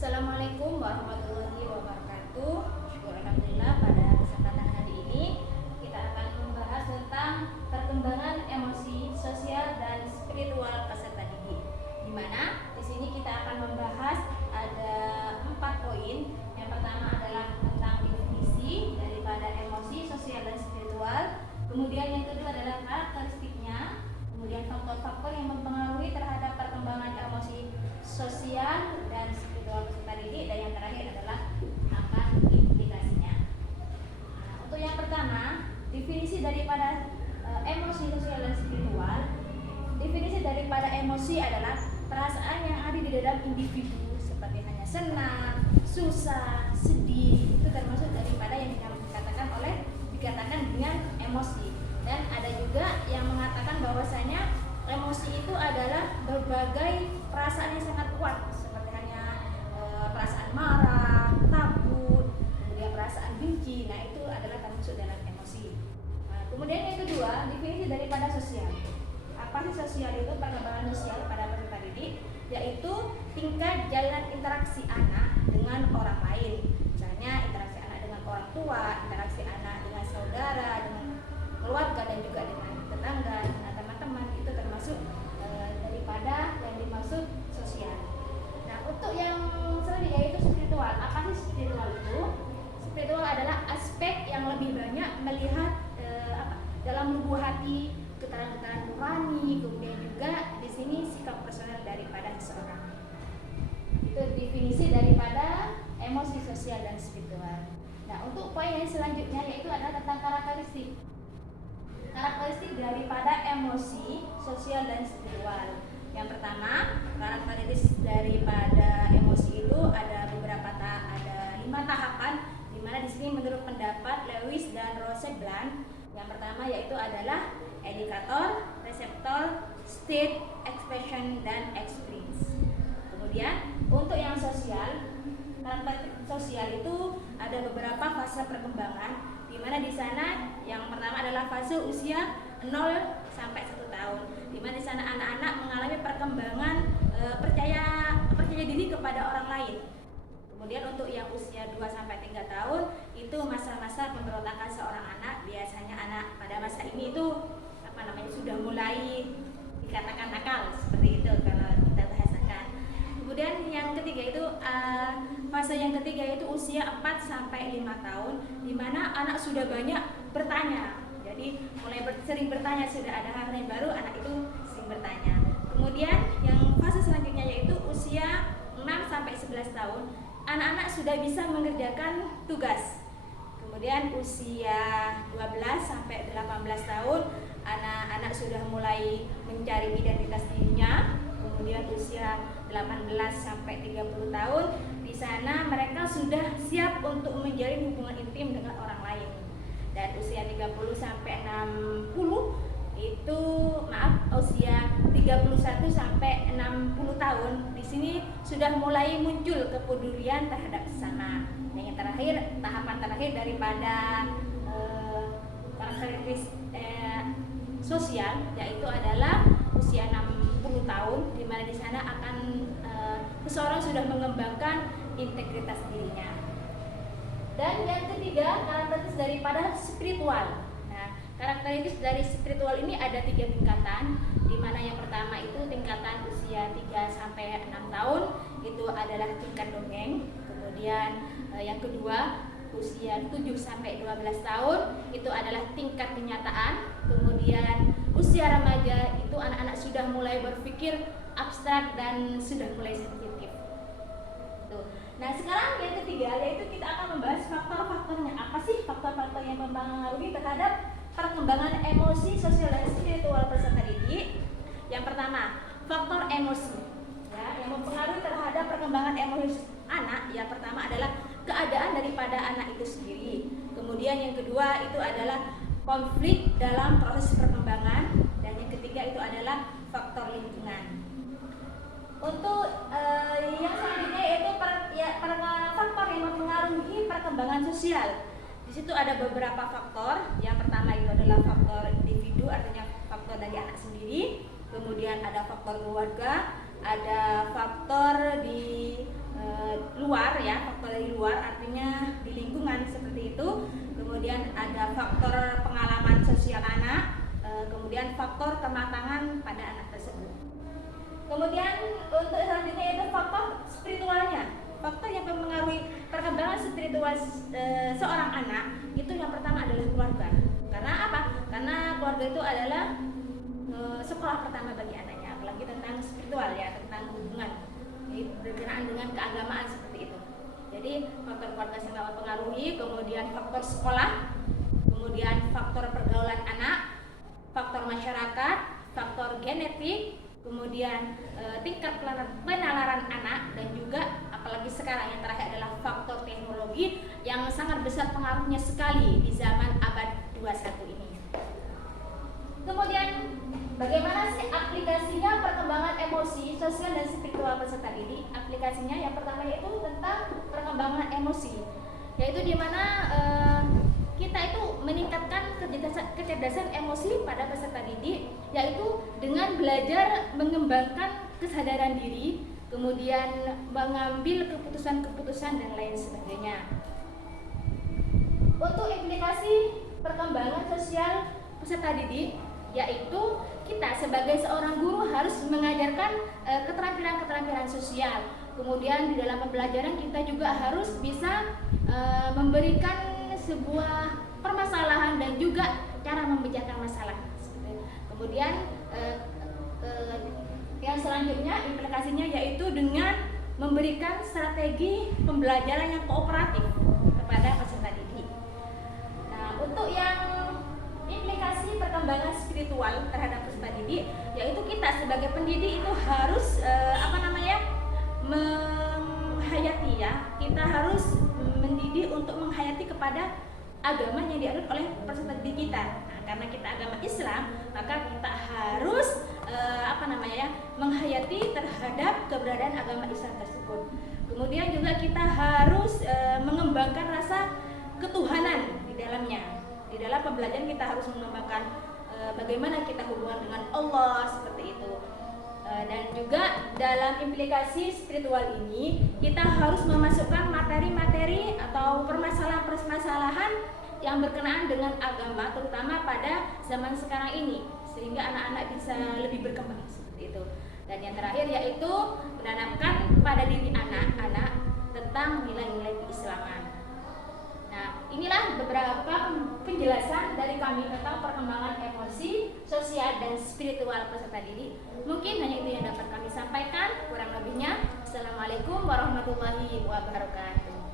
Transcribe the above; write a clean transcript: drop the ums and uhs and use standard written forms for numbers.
Assalamualaikum warahmatullahi wabarakatuh. Syukur alhamdulillah pada kesempatan hari ini kita akan membahas tentang perkembangan emosi, sosial dan spiritual peserta didik. Di mana di sini kita akan membahas ada 4 poin. Yang pertama adalah tentang definisi daripada emosi, sosial dan spiritual. Kemudian yang kedua adalah karakteristiknya. Kemudian faktor-faktor yang mempengaruhi terhadap perkembangan emosi, sosial dan spiritual peserta didik, dan yang terakhir adalah apa implikasinya. Untuk yang pertama, definisi daripada emosi, sosial dan spiritual. Definisi daripada emosi adalah perasaan yang ada di dalam individu seperti hanya senang, susah, sedih. Itu termasuk daripada yang dikatakan dengan emosi. Dan ada juga yang mengatakan bahwasanya emosi itu adalah berbagai perasaan yang sangat kuat, seperti hanya perasaan marah, takut, kemudian perasaan benci. Nah, itu adalah termasuk dalam emosi. Kemudian yang kedua, definisi daripada sosial. Apa sih sosial itu? Perkembangan sosial pada peserta didik, yaitu tingkat jalinan interaksi anak dengan orang lain. Misalnya interaksi anak dengan orang tua, interaksi anak dengan saudara, dengan keluarga, dan juga dengan tetangga, dengan teman-teman. Itu termasuk daripada yang dimaksud sosial. Nah, untuk yang selanjutnya yaitu spiritual. Apa sih spiritual itu? Spiritual adalah aspek yang lebih banyak melihat dalam lubuk hati, getaran-getaran nurani, kemudian juga di sini sikap personal daripada seseorang. Itu definisi daripada emosi, sosial dan spiritual. Nah, untuk poin yang selanjutnya yaitu adalah tentang karakteristik. Karakteristik daripada emosi, sosial dan spiritual. Yang pertama, karakteristik daripada emosi itu ada beberapa ada 5 tahapan, di mana di sini menurut pendapat Lewis dan Roseblan, yang pertama yaitu adalah indikator, reseptor, state, expression dan experience. Kemudian untuk yang sosial, karakteristik sosial itu ada beberapa fase perkembangan, di mana di sana yang pertama adalah fase usia 0 sampai 1 tahun, di mana di sana anak-anak mengalami perkembangan percaya diri kepada orang lain. Kemudian untuk yang usia 2 sampai 3 tahun itu masa-masa pemberontakan seorang anak. Biasanya anak pada masa ini itu sudah mulai dikatakan nakal, seperti itu kalau kita bahasakan. Kemudian yang ketiga itu fase yang ketiga itu usia 4 sampai 5 tahun, di mana anak sudah banyak bertanya. Jadi mulai sering bertanya, sudah ada hal yang baru, anak itu sering bertanya. Kemudian yang fase selanjutnya yaitu usia 6 sampai 11 tahun, anak-anak sudah bisa mengerjakan tugas. Kemudian usia 12 sampai 18 tahun, anak-anak sudah mulai mencari identitas dirinya. Kemudian usia 18 sampai 30 tahun, di sana mereka sudah siap untuk menjalin hubungan intim dengan orang lain. Dan usia 30 sampai 60 itu usia 31 sampai 60 tahun, di sini sudah mulai muncul kepedulian terhadap sesama. Dan yang terakhir, tahapan terakhir daripada karakteristik sosial yaitu adalah usia 60 tahun, di mana di sana akan seseorang sudah mengembangkan integritas dirinya. Dan yang ketiga, karakteristik daripada spiritual. Nah, karakteristik dari spiritual ini ada 3 tingkatan, di mana yang pertama itu tingkatan usia 3 sampai 6 tahun, itu adalah tingkat dongeng. Kemudian yang kedua, usia 7 sampai 12 tahun itu adalah tingkat kenyataan. Kemudian usia remaja itu anak-anak sudah mulai berpikir abstrak dan sudah mulai sensitif. Tuh. Nah, sekarang yang ketiga yaitu kita akan membahas faktor-faktornya. Apa sih faktor-faktor yang mempengaruhi terhadap perkembangan emosi, sosial dan spiritual peserta didik? Yang pertama, faktor emosi. Ya, yang mempengaruhi terhadap perkembangan emosi anak, yang pertama adalah keadaan daripada anak itu sendiri. Kemudian yang kedua itu adalah konflik dalam proses perkembangan, dan yang ketiga itu adalah faktor lingkungan. Untuk yang selanjutnya yaitu faktor yang mempengaruhi perkembangan sosial. Di situ ada beberapa faktor. Yang pertama itu adalah faktor individu, artinya faktor dari anak sendiri. Kemudian ada faktor keluarga, ada faktor di luar, artinya di lingkungan seperti itu. Kemudian ada faktor pengalaman sosial anak, kemudian faktor kematangan pada anak tersebut. Kemudian untuk selanjutnya itu faktor spiritualnya. Faktor yang mempengaruhi perkembangan spiritual seorang anak itu yang pertama adalah keluarga. Karena apa? Karena keluarga itu adalah sekolah pertama bagi anaknya, apalagi tentang spiritual ya, tentang hubungan berkenaan dengan keagamaan seperti itu. Jadi faktor keluarga sangat mempengaruhi, kemudian faktor sekolah, kemudian faktor pergaulan anak, faktor masyarakat, faktor genetik, kemudian tingkat penalaran anak, dan juga apalagi sekarang yang terakhir adalah faktor teknologi yang sangat besar pengaruhnya sekali di zaman abad 21 ini. Kemudian bagaimana sih aplikasinya perkembangan emosi, sosial dan spiritual peserta didik? Aplikasinya yang pertama yaitu tentang perkembangan emosi, yaitu di mana kita itu meningkatkan kecerdasan emosi pada peserta didik, yaitu dengan belajar mengembangkan kesadaran diri, kemudian mengambil keputusan-keputusan dan lain sebagainya. Untuk implikasi perkembangan sosial peserta didik, yaitu kita sebagai seorang guru harus mengajarkan keterampilan-keterampilan sosial. Kemudian di dalam pembelajaran kita juga harus bisa memberikan sebuah permasalahan dan juga cara membicarakan masalah. Kemudian yang selanjutnya implikasinya yaitu dengan memberikan strategi pembelajaran yang kooperatif kepada peserta didik. Nah, untuk yang implikasi perkembangan spiritual terhadap peserta didik, yaitu kita sebagai pendidik itu harus menghayati ya, kita harus mendidik untuk menghayati kepada agama yang dianut oleh peserta didik kita. Nah, karena kita agama Islam, maka kita harus menghayati terhadap keberadaan agama Islam tersebut. Kemudian juga kita harus mengembangkan rasa ketuhanan di dalamnya. Di dalam pembelajaran kita harus mengembangkan bagaimana kita hubungan dengan Allah seperti itu. Dan juga dalam implikasi spiritual ini kita harus memasukkan materi-materi atau permasalahan-permasalahan yang berkenaan dengan agama, terutama pada zaman sekarang ini, sehingga anak-anak bisa lebih berkembang seperti itu. Dan yang terakhir yaitu menanamkan pada diri anak-anak tentang nilai-nilai keislaman. Nah, inilah beberapa penjelasan dari kami tentang perkembangan emosi, sosial, dan spiritual peserta didik. Mungkin hanya itu yang dapat kami sampaikan, kurang lebihnya. Assalamualaikum warahmatullahi wabarakatuh.